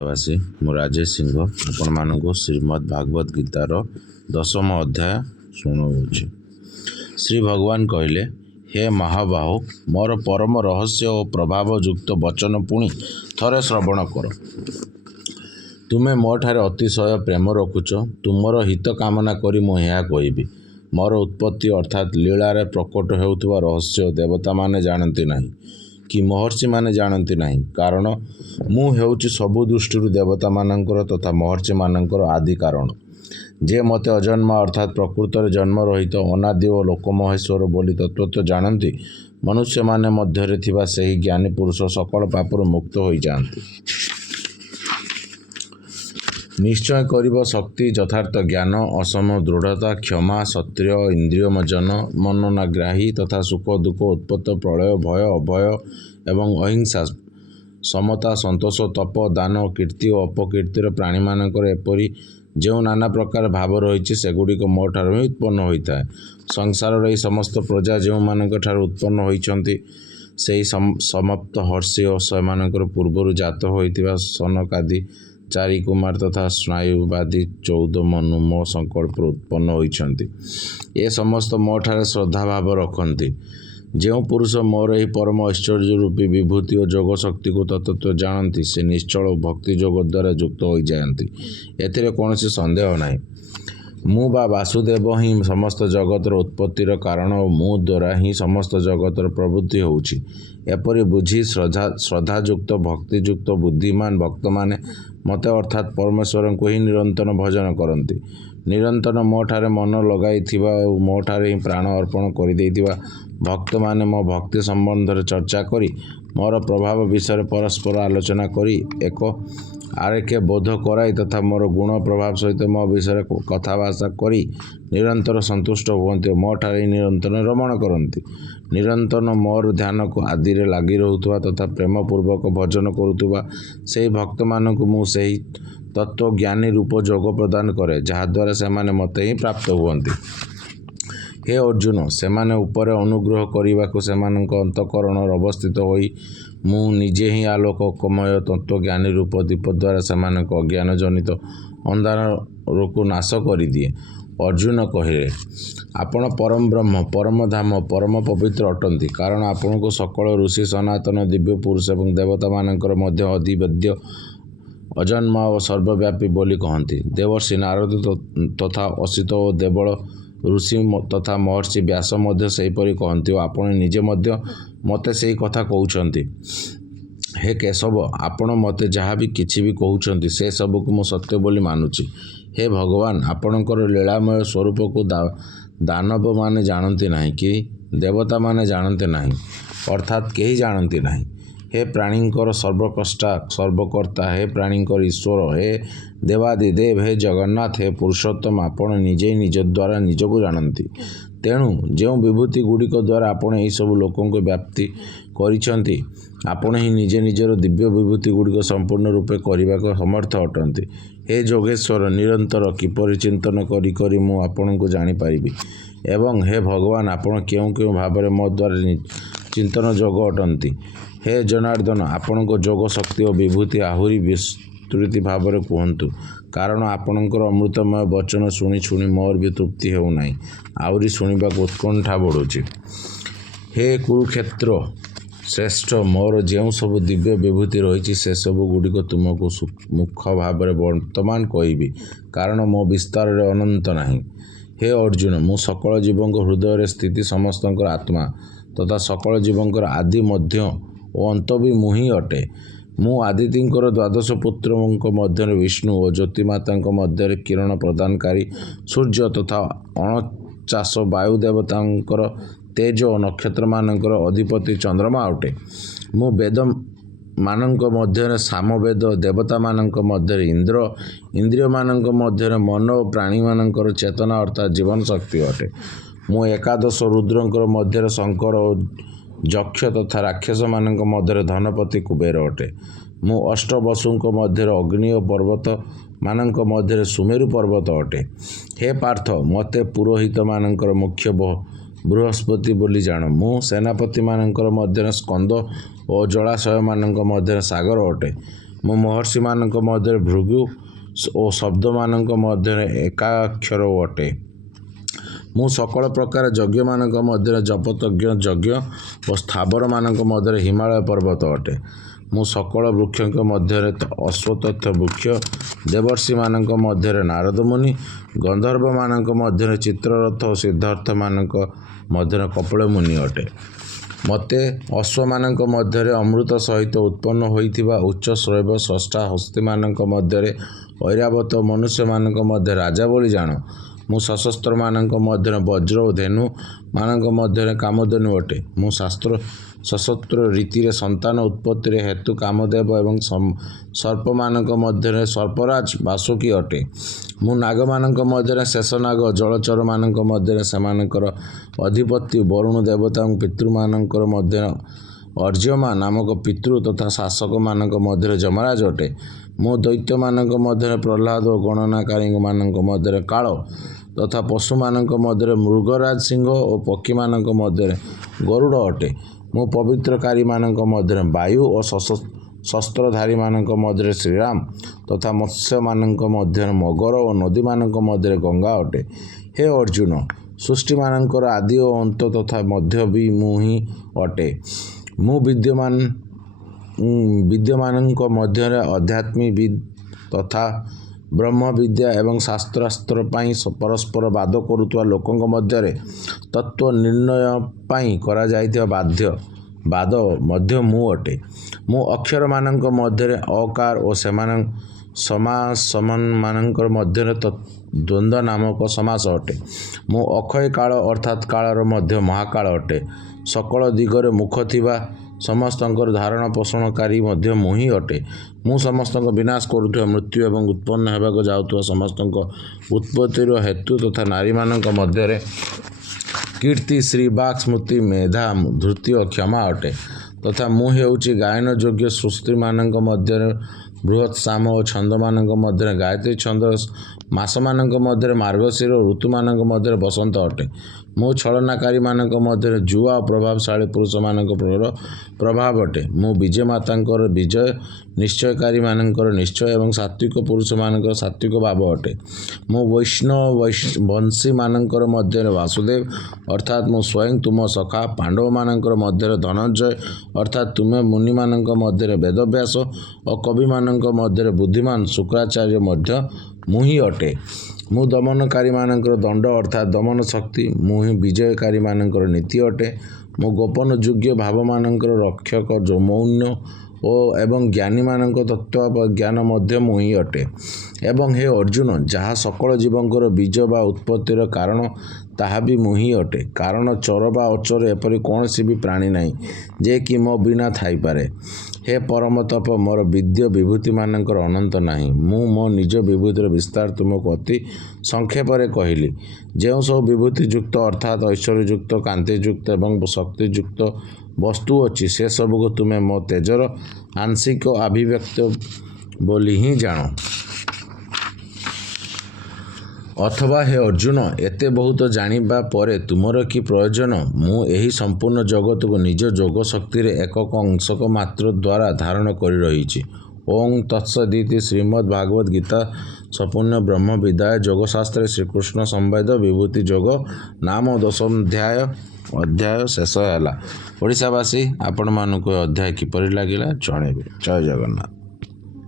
ବାସୀ ମୁଁ ରାଜେଶ ସିଂହ ଆପଣମାନଙ୍କୁ ଶ୍ରୀମଦ୍ ଭାଗବତ ଗୀତାର 10ମ ଅଧ୍ୟାୟ ଶୁଣାଉଛି। ଶ୍ରୀ ଭଗବାନ କହିଲେ, ହେ ମହାବାହୁ, ମୋର ପରମ ରହସ୍ୟ ଓ ପ୍ରଭାବଯୁକ୍ତ ବଚନ ପୁଣି ଥରେ ଶ୍ରବଣ କର। ତୁମେ ମୋଠାରେ ଅତିଶୟ ପ୍ରେମ ରଖୁଛ। ତୁମର ହିତ କାମନା କରି ମୁଁ ଏହା କହିବି। ମୋର ଉତ୍ପତ୍ତି ଅର୍ଥାତ୍ ଲୀଳାରେ ପ୍ରକଟ ହେଉଥିବା ରହସ୍ୟ ଦେବତାମାନେ ଜାଣନ୍ତି ନାହିଁ କି ମହର୍ଷିମାନେ ଜାଣନ୍ତି ନାହିଁ, କାରଣ ମୁଁ ହେଉଛି ସବୁ ଦୃଷ୍ଟିରୁ ଦେବତାମାନଙ୍କର ତଥା ମହର୍ଷିମାନଙ୍କର ଆଦି କାରଣ। ଯେ ମୋତେ ଅଜନ୍ମା ଅର୍ଥାତ୍ ପ୍ରକୃତରେ ଜନ୍ମରହିତ ଅନାଦି ଓ ଲୋକମହେଶ୍ୱର ବୋଲି ତତ୍ତ୍ୱତଃ ଜାଣନ୍ତି, ମନୁଷ୍ୟମାନେ ମଧ୍ୟରେ ଥିବା ସେହି ଜ୍ଞାନୀ ପୁରୁଷ ସକଳ ପାପରୁ ମୁକ୍ତ ହୋଇଯାଆନ୍ତି। ନିଶ୍ଚୟ କରିବ ଶକ୍ତି, ଯଥାର୍ଥ ଜ୍ଞାନ, ଅସମ ଦୃଢ଼ତା, କ୍ଷମା, ସତ୍ୟ, ଇନ୍ଦ୍ରିୟମଜନ, ମନନାଗ୍ରାହୀ ତଥା ସୁଖ ଦୁଃଖ, ଉତ୍ପତ୍ତ, ପ୍ରଳୟ, ଭୟ, ଅଭୟ ଏବଂ ଅହିଂସା, ସମତା, ସନ୍ତୋଷ, ତପ, ଦାନ, କୀର୍ତ୍ତି ଓ ଅପକୀର୍ତ୍ତିର ପ୍ରାଣୀମାନଙ୍କର ଏପରି ଯେଉଁ ନାନା ପ୍ରକାର ଭାବ ରହିଛି, ସେଗୁଡ଼ିକ ମୋ ଠାରୁ ହିଁ ଉତ୍ପନ୍ନ ହୋଇଥାଏ। ସଂସାରର ଏହି ସମସ୍ତ ପ୍ରଜା ଯେଉଁମାନଙ୍କ ଠାରୁ ଉତ୍ପନ୍ନ ହୋଇଛନ୍ତି, ସେହି ସମାପ୍ତ ହର୍ଷି ଓ ସେମାନଙ୍କର ପୂର୍ବରୁ ଜାତ ହୋଇଥିବା ସନକାଦି 4 କୁମାର ତଥା ସ୍ନାୟୁବାଦୀ 14 ମନୁ ମୋ ସଂକଳ୍ପରୁ ଉତ୍ପନ୍ନ ହୋଇଛନ୍ତି। ଏ ସମସ୍ତ ମୋ ଠାରେ ଶ୍ରଦ୍ଧାଭାବ ରଖନ୍ତି। ଯେଉଁ ପୁରୁଷ ମୋର ଏହି ପରମ ଐଶ୍ୱର୍ଯ୍ୟ ରୂପୀ ବିଭୂତି ଓ ଯୋଗ ଶକ୍ତିକୁ ତତ୍ତ୍ୱତଃ ଜାଣନ୍ତି, ସେ ନିଶ୍ଚଳ ଭକ୍ତି ଯୋଗ ଦ୍ୱାରା ଯୁକ୍ତ ହୋଇଯାଆନ୍ତି। ଏଥିରେ କୌଣସି ସନ୍ଦେହ ନାହିଁ। ମୁଁ ବା ବାସୁଦେବ ହିଁ ସମସ୍ତ ଜଗତର ଉତ୍ପତ୍ତିର କାରଣ ଓ ମୁଁ ଦ୍ୱାରା ହିଁ ସମସ୍ତ ଜଗତର ପ୍ରବୃତ୍ତି ହେଉଛି। ଏପରି ବୁଝି ଶ୍ରଦ୍ଧାଯୁକ୍ତ ଭକ୍ତିଯୁକ୍ତ ବୁଦ୍ଧିମାନ ଭକ୍ତମାନେ ମୋତେ ଅର୍ଥାତ୍ ପରମେଶ୍ୱରଙ୍କୁ ହିଁ ନିରନ୍ତର ଭଜନ କରନ୍ତି। ନିରନ୍ତର ମୋ ଠାରେ ମନ ଲଗାଇଥିବା ଓ ମୋ ଠାରେ ହିଁ ପ୍ରାଣ ଅର୍ପଣ କରିଦେଇଥିବା ଭକ୍ତମାନେ ମୋ ଭକ୍ତି ସମ୍ବନ୍ଧରେ ଚର୍ଚ୍ଚା କରି, ମୋର ପ୍ରଭାବ ବିଷୟରେ ପରସ୍ପର ଆଲୋଚନା କରି, ଏକ ଆରେକେ ବୋଧ କରାଇ ତଥା ମୋର ଗୁଣ ପ୍ରଭାବ ସହିତ ମୋ ବିଷୟରେ କଥାବାର୍ତ୍ତା କରି ନିରନ୍ତର ସନ୍ତୁଷ୍ଟ ହୁଅନ୍ତି ଓ ମୋ ଠାରେ ହିଁ ନିରନ୍ତର ରମଣ କରନ୍ତି। ନିରନ୍ତର ମୋର ଧ୍ୟାନକୁ ଆଦିରେ ଲାଗି ରହୁଥିବା ତଥା ପ୍ରେମପୂର୍ବକ ଭଜନ କରୁଥିବା ସେହି ଭକ୍ତମାନଙ୍କୁ ମୁଁ ସେହି ତତ୍ତ୍ୱଜ୍ଞାନୀ ରୂପ ଯୋଗ ପ୍ରଦାନ କରେ, ଯାହାଦ୍ୱାରା ସେମାନେ ମୋତେ ହିଁ ପ୍ରାପ୍ତ ହୁଅନ୍ତି। ହେ ଅର୍ଜୁନ, ସେମାନେ ଉପରେ ଅନୁଗ୍ରହ କରିବାକୁ ସେମାନଙ୍କ ଅନ୍ତଃକରଣରେ ଅବସ୍ଥିତ ହୋଇ ମୁଁ ନିଜେ ହିଁ ଆଲୋକମୟ ତତ୍ତ୍ୱଜ୍ଞାନୀ ରୂପ ଦୀପ ଦ୍ୱାରା ସେମାନଙ୍କ ଅଜ୍ଞାନଜନିତ ଅନ୍ଧାରକୁ ନାଶ କରିଦିଏ। ଅର୍ଜୁନ କହିଲେ, ଆପଣ ପରମ ବ୍ରହ୍ମ, ପରମ ଧାମ, ପରମ ପବିତ୍ର ଅଟନ୍ତି, କାରଣ ଆପଣଙ୍କୁ ସକଳ ଋଷି, ସନାତନ ଦିବ୍ୟ ପୁରୁଷ ଏବଂ ଦେବତାମାନଙ୍କର ମଧ୍ୟ ଅଧିବେଦ୍ୟ, ଅଜନ୍ମା ଓ ସର୍ବବ୍ୟାପୀ ବୋଲି କହନ୍ତି। ଦେବର୍ଷି ନାରଦ ତଥା ଅସିତ ଓ ଦେବଳ ଋଷି ତଥା ମହର୍ଷି ବ୍ୟାସ ମଧ୍ୟ ସେହିପରି କହନ୍ତି ଓ ଆପଣ ନିଜେ ମଧ୍ୟ ମୋତେ ସେହି କଥା କହୁଛନ୍ତି। ହେ କେଶବ, ଆପଣ ମୋତେ ଯାହା ବି କିଛି ବି କହୁଛନ୍ତି, ସେ ସବୁକୁ ମୁଁ ସତ୍ୟ ବୋଲି ମାନୁଛି। ହେ ଭଗବାନ, ଆପଣଙ୍କର ଲୀଳାମୟ ସ୍ୱରୂପକୁ ଦାନବମାନେ ଜାଣନ୍ତି ନାହିଁ କି ଦେବତାମାନେ ଜାଣନ୍ତି ନାହିଁ, ଅର୍ଥାତ୍ କେହି ଜାଣନ୍ତି ନାହିଁ। ହେ ପ୍ରାଣୀଙ୍କର ସର୍ବସ୍ରଷ୍ଟା, ସର୍ବକର୍ତ୍ତା, ହେ ପ୍ରାଣୀଙ୍କର ଈଶ୍ୱର, ହେ ଦେବାଦିଦେବ, ହେ ଜଗନ୍ନାଥ, ହେ ପୁରୁଷୋତ୍ତମ, ଆପଣ ନିଜେ ନିଜ ଦ୍ୱାରା ନିଜକୁ ଜାଣନ୍ତି। ତେଣୁ ଯେଉଁ ବିଭୂତି ଗୁଡ଼ିକ ଦ୍ୱାରା ଆପଣ ଏହିସବୁ ଲୋକଙ୍କୁ ବ୍ୟାପ୍ତି କରିଛନ୍ତି, ଆପଣ ହିଁ ନିଜେ ନିଜର ଦିବ୍ୟ ବିଭୂତି ଗୁଡ଼ିକ ସମ୍ପୂର୍ଣ୍ଣ ରୂପେ କରିବାକୁ ସମର୍ଥ ଅଟନ୍ତି। ହେ ଯୋଗେଶ୍ୱର, ନିରନ୍ତର କିପରି ଚିନ୍ତନ କରି କରି ମୁଁ ଆପଣଙ୍କୁ ଜାଣିପାରିବି? ଏବଂ ହେ ଭଗବାନ, ଆପଣ କେଉଁ କେଉଁ ଭାବରେ ମୋ ଦ୍ୱାରା ଚିନ୍ତନ ଯୋଗ ଅଟନ୍ତି? ହେ ଜନାର୍ଦ୍ଦନ, ଆପଣଙ୍କ ଯୋଗ ଶକ୍ତି ଓ ବିଭୂତି ଆହୁରି ବିସ୍ତୃତ ଭାବରେ କୁହନ୍ତୁ, କାରଣ ଆପଣଙ୍କର ଅମୃତମୟ ବଚନ ଶୁଣି ଶୁଣି ମୋର ବି ତୃପ୍ତି ହେଉନାହିଁ, ଆହୁରି ଶୁଣିବାକୁ ଉତ୍କଣ୍ଠା ବଢ଼ୁଛି। ହେ କୁରୁକ୍ଷେତ୍ର ଶ୍ରେଷ୍ଠ, ମୋର ଯେଉଁ ସବୁ ଦିବ୍ୟ ବିଭୂତି ରହିଛି, ସେସବୁ ଗୁଡ଼ିକ ତୁମକୁ ମୁଖ ଭାବରେ ବର୍ତ୍ତମାନ କହିବି, କାରଣ ମୋ ବିସ୍ତାରରେ ଅନନ୍ତ ନାହିଁ। ହେ ଅର୍ଜୁନ, ମୁଁ ସକଳ ଜୀବଙ୍କ ହୃଦୟରେ ସ୍ଥିତି ସମସ୍ତଙ୍କର ଆତ୍ମା ତଥା ସକଳ ଜୀବଙ୍କର ଆଦି ମଧ୍ୟ ଓ ଅନ୍ତ ବି ମୁଁ ହିଁ ଅଟେ। ମୁଁ ଆଦିତିଙ୍କର 12 ପୁତ୍ରଙ୍କ ମଧ୍ୟରେ ବିଷ୍ଣୁ ଓ ଜ୍ୟୋତିର୍ମାତାଙ୍କ ମଧ୍ୟରେ କିରଣ ପ୍ରଦାନକାରୀ ସୂର୍ଯ୍ୟ ତଥା 49 ବାୟୁ ଦେବତାଙ୍କର ତେଜ ଓ ନକ୍ଷତ୍ରମାନଙ୍କର ଅଧିପତି ଚନ୍ଦ୍ରମା ଅଟେ। ମୁଁ ବେଦମାନଙ୍କ ମଧ୍ୟରେ ସାମବେଦ, ଦେବତାମାନଙ୍କ ମଧ୍ୟରେ ଇନ୍ଦ୍ର, ଇନ୍ଦ୍ରିୟମାନଙ୍କ ମଧ୍ୟରେ ମନ ଓ ପ୍ରାଣୀମାନଙ୍କର ଚେତନା ଅର୍ଥାତ୍ ଜୀବନ ଶକ୍ତି ଅଟେ। ମୁଁ 11 ରୁଦ୍ରଙ୍କର ମଧ୍ୟରେ ଶଙ୍କର ଓ ଯକ୍ଷ ତଥା ରାକ୍ଷସମାନଙ୍କ ମଧ୍ୟରେ ଧନପତି କୁବେର ଅଟେ। ମୁଁ 8 ବସୁଙ୍କ ମଧ୍ୟରେ ଅଗ୍ନି ଓ ପର୍ବତମାନଙ୍କ ମଧ୍ୟରେ ସୁମେରୁ ପର୍ବତ ଅଟେ। ହେ ପାର୍ଥ, ମୋତେ ପୁରୋହିତମାନଙ୍କର ମୁଖ୍ୟ ବୃହସ୍ପତି ବୋଲି ଜାଣ। ମୁଁ ସେନାପତିମାନଙ୍କର ମଧ୍ୟରେ ସ୍କନ୍ଦ ଓ ଜଳାଶୟମାନଙ୍କ ମଧ୍ୟରେ ସାଗର ଅଟେ। ମୁଁ ମହର୍ଷିମାନଙ୍କ ମଧ୍ୟରେ ଭୃଗୁ ଓ ଶବ୍ଦମାନଙ୍କ ମଧ୍ୟରେ ଏକାକ୍ଷର ଅଟେ। ମୁଁ ସକଳ ପ୍ରକାର ଯଜ୍ଞମାନଙ୍କ ମଧ୍ୟରେ ଜପତଜ୍ଞ ଯଜ୍ଞ ଓ ସ୍ଥାବରମାନଙ୍କ ମଧ୍ୟରେ ହିମାଳୟ ପର୍ବତ ଅଟେ। ମୁଁ ସକଳ ବୃକ୍ଷଙ୍କ ମଧ୍ୟରେ ଅଶ୍ୱତ୍ଥ ବୃକ୍ଷ, ଦେବର୍ଷିମାନଙ୍କ ମଧ୍ୟରେ ନାରଦ ମୁନି, ଗନ୍ଧର୍ବମାନଙ୍କ ମଧ୍ୟରେ ଚିତ୍ରରଥ ଓ ସିଦ୍ଧାର୍ଥମାନଙ୍କ ମଧ୍ୟରେ କପିଳ ମୁନି ଅଟେ। ମୋତେ ଅଶ୍ୱମାନଙ୍କ ମଧ୍ୟରେ ଅମୃତ ସହିତ ଉତ୍ପନ୍ନ ହୋଇଥିବା ଉଚ୍ଚ ଶୈବ ସ୍ରଷ୍ଟା, ହସ୍ତୀମାନଙ୍କ ମଧ୍ୟରେ ଐରାବତ ଓ ମନୁଷ୍ୟମାନଙ୍କ ମଧ୍ୟରେ ରାଜା ବୋଲି ଜାଣ। ମୁଁ ସଶସ୍ତ୍ରମାନଙ୍କ ମଧ୍ୟରେ ବଜ୍ର ଓ ଧେନୁମାନଙ୍କ ମଧ୍ୟରେ କାମଧେନୁ ଅଟେ। ମୁଁ ସଶସ୍ତ୍ର ରୀତିରେ ସନ୍ତାନ ଉତ୍ପତ୍ତିରେ ହେତୁ କାମଦେବ ଏବଂ ସର୍ପମାନଙ୍କ ମଧ୍ୟରେ ସର୍ପରାଜ ବାସୁକି ଅଟେ। ମୁଁ ନାଗମାନଙ୍କ ମଧ୍ୟରେ ଶେଷନାଗ, ଜଳଚରମାନଙ୍କ ମଧ୍ୟରେ ସେମାନଙ୍କର ଅଧିପତି ବରୁଣ ଦେବତା ଏବଂ ପିତୃମାନଙ୍କର ମଧ୍ୟରେ ଅର୍ଜ୍ୟମା ନାମକ ପିତୃ ତଥା ଶାସକମାନଙ୍କ ମଧ୍ୟରେ ଯମରାଜ ଅଟେ। ମୁଁ ଦୈତ୍ୟମାନଙ୍କ ମଧ୍ୟରେ ପ୍ରହ୍ଲାଦ ଓ ଗଣନାକାରୀମାନଙ୍କ ମଧ୍ୟରେ କାଳ ତଥା ପଶୁମାନଙ୍କ ମଧ୍ୟରେ ମୃଗରାଜ ସିଂହ ଓ ପକ୍ଷୀମାନଙ୍କ ମଧ୍ୟରେ ଗରୁଡ଼ ଅଟେ। ମୁଁ ପବିତ୍ରକାରୀମାନଙ୍କ ମଧ୍ୟରେ ବାୟୁ ଓ ଶସ୍ତ୍ରଧାରୀମାନଙ୍କ ମଧ୍ୟରେ ଶ୍ରୀରାମ ତଥା ମତ୍ସ୍ୟମାନଙ୍କ ମଧ୍ୟରେ ମଗର ଓ ନଦୀମାନଙ୍କ ମଧ୍ୟରେ ଗଙ୍ଗା ଅଟେ। ହେ ଅର୍ଜୁନ, ସୃଷ୍ଟିମାନଙ୍କର ଆଦି ଓ ଅନ୍ତ ତଥା ମଧ୍ୟ ବି ମୁଁ ହିଁ ଅଟେ। ମୁଁ ବିଦ୍ୟମାନଙ୍କ ମଧ୍ୟରେ ଅଧ୍ୟାତ୍ମବିଦ୍ ତଥା ବ୍ରହ୍ମବିଦ୍ୟା ଏବଂ ଶାସ୍ତ୍ରାସ୍ତ୍ର ପାଇଁ ପରସ୍ପର ବାଦ କରୁଥିବା ଲୋକଙ୍କ ମଧ୍ୟରେ ତତ୍ତ୍ୱ ନିର୍ଣ୍ଣୟ ପାଇଁ କରାଯାଇଥିବା ବାଦ ମଧ୍ୟ ମୁଁ ଅଟେ। ମୁଁ ଅକ୍ଷରମାନଙ୍କ ମଧ୍ୟରେ ଅକାର ଓ ସମାସମାନଙ୍କ ମଧ୍ୟରେ ଦ୍ୱନ୍ଦ୍ୱ ନାମକ ସମାସ ଅଟେ। ମୁଁ ଅକ୍ଷୟ କାଳ ଅର୍ଥାତ୍ କାଳର ମଧ୍ୟ ମହାକାଳ ଅଟେ। ସକଳ ଦିଗରେ ମୁଖ ଥିବା ସମସ୍ତଙ୍କର ଧାରଣ ପୋଷଣକାରୀ ମଧ୍ୟ ମୁଁ ହିଁ ଅଟେ। ମୁଁ ସମସ୍ତଙ୍କ ବିନାଶ କରୁଥିବା ମୃତ୍ୟୁ ଏବଂ ଉତ୍ପନ୍ନ ହେବାକୁ ଯାଉଥିବା ସମସ୍ତଙ୍କ ଉତ୍ପତ୍ତିର ହେତୁ ତଥା ନାରୀମାନଙ୍କ ମଧ୍ୟରେ କୀର୍ତ୍ତି, ଶ୍ରୀ, ବାକ୍, ସ୍ମୃତି, ମେଧା, ଧୃତି ଓ କ୍ଷମା ଅଟେ। ତଥା ମୁଁ ହେଉଛି ଗାୟନ ଯୋଗ୍ୟ ସୃଷ୍ଟିମାନଙ୍କ ମଧ୍ୟରେ ବୃହତ୍ ସାମ ଓ ଛନ୍ଦମାନଙ୍କ ମଧ୍ୟରେ ଗାୟତ୍ରୀ ଛନ୍ଦ, ମାସମାନଙ୍କ ମଧ୍ୟରେ ମାର୍ଗଶିର ଓ ଋତୁମାନଙ୍କ ମଧ୍ୟରେ ବସନ୍ତ ଅଟେ। ମୁଁ ଛଳନାକାରୀମାନଙ୍କ ମଧ୍ୟରେ ଜୁଆ ଓ ପ୍ରଭାବଶାଳୀ ପୁରୁଷମାନଙ୍କ ପ୍ରଭାବ ଅଟେ। ମୁଁ ବିଜୟମାତାଙ୍କର ବିଜୟ, ନିଶ୍ଚୟକାରୀମାନଙ୍କର ନିଶ୍ଚୟ ଏବଂ ସାତ୍ତ୍ୱିକ ପୁରୁଷମାନଙ୍କର ସାତ୍ତ୍ୱିକ ଭାବ ଅଟେ। ମୁଁ ବଂଶୀମାନଙ୍କର ମଧ୍ୟରେ ବାସୁଦେବ ଅର୍ଥାତ୍ ମୁଁ ସ୍ୱୟଂ ତୁମ ସଖା, ପାଣ୍ଡବମାନଙ୍କର ମଧ୍ୟରେ ଧନଞ୍ଜୟ ଅର୍ଥାତ୍ ତୁମେ, ମୁନିମାନଙ୍କ ମଧ୍ୟରେ ବେଦବ୍ୟାସ ଓ କବିମାନଙ୍କ ମଧ୍ୟରେ ବୁଦ୍ଧିମାନ ଶୁକ୍ରାଚାର୍ଯ୍ୟ ମଧ୍ୟ ମୁଁ ହିଁ ଅଟେ। ମୁଁ ଦମନକାରୀମାନଙ୍କର ଦଣ୍ଡ ଅର୍ଥାତ୍ ଦମନ ଶକ୍ତି, ମୁଁ ହିଁ ବିଜୟକାରୀମାନଙ୍କର ନୀତି ଅଟେ। ମୁଁ ଗୋପନ ଯୋଗ୍ୟ ଭାବମାନଙ୍କର ରକ୍ଷକ ମୌନ ଏବଂ ଜ୍ଞାନୀମାନଙ୍କ ତତ୍ତ୍ୱଜ୍ଞାନ ମଧ୍ୟ ମୁଁ ହିଁ ଅଟେ। ଏବଂ ହେ ଅର୍ଜୁନ, ଯାହା ସକଳ ଜୀବଙ୍କର ବୀଜ ବା ଉତ୍ପତ୍ତିର କାରଣ ତାହା ବି ମୁଁ ହିଁ ଅଟେ। କାରଣ ଚର ବା ଅଚର ଏପରି କୌଣସି ବି ପ୍ରାଣୀ ନାହିଁ ଯେ କି ମୋ ବିନା ଥାଇପାରେ। ହେ ପରମ ତପ, ମୋର ବିଦ୍ୟ ବିଭୂତିମାନଙ୍କର ଅନନ୍ତ ନାହିଁ। ମୁଁ ମୋ ନିଜ ବିଭୂତିର ବିସ୍ତାର ତୁମକୁ ଅତି ସଂକ୍ଷେପରେ କହିଲି। ଯେଉଁ ସବୁ ବିଭୂତିଯୁକ୍ତ ଅର୍ଥାତ୍ ଐଶ୍ୱର୍ଯ୍ୟଯୁକ୍ତ, କାନ୍ତିଯୁକ୍ତ ଏବଂ ଶକ୍ତିଯୁକ୍ତ ବସ୍ତୁ ଅଛି ସେସବୁକୁ ତୁମେ ମୋ ତେଜର ଆଂଶିକ ଅଭିବ୍ୟକ୍ତ ବୋଲି ହିଁ ଜାଣ। ଅଥବା ହେ ଅର୍ଜୁନ, ଏତେ ବହୁତ ଜାଣିବା ପରେ ତୁମର କି ପ୍ରୟୋଜନ? ମୁଁ ଏହି ସମ୍ପୂର୍ଣ୍ଣ ଜଗତକୁ ନିଜ ଯୋଗ ଶକ୍ତିରେ ଏକକ ଅଂଶକ ମାତ୍ର ଦ୍ୱାରା ଧାରଣ କରି ରହିଛି। ଓଂ ତତ୍ସଦିତି ଶ୍ରୀମଦ୍ ଭାଗବତ ଗୀତା ସମ୍ପୂର୍ଣ୍ଣ ବ୍ରହ୍ମ ବିଦ୍ୟାୟ ଯୋଗଶାସ୍ତ୍ରରେ ଶ୍ରୀକୃଷ୍ଣ ସମ୍ବାଦ ବିଭୂତି ଯୋଗ ନାମ 10ମ ଅଧ୍ୟାୟ ଶେଷ ହେଲା। ଓଡ଼ିଶାବାସୀ, ଆପଣମାନଙ୍କୁ ଏ ଅଧ୍ୟାୟ କିପରି ଲାଗିଲା ଜଣାଇବେ। ଜୟ ଜଗନ୍ନାଥ।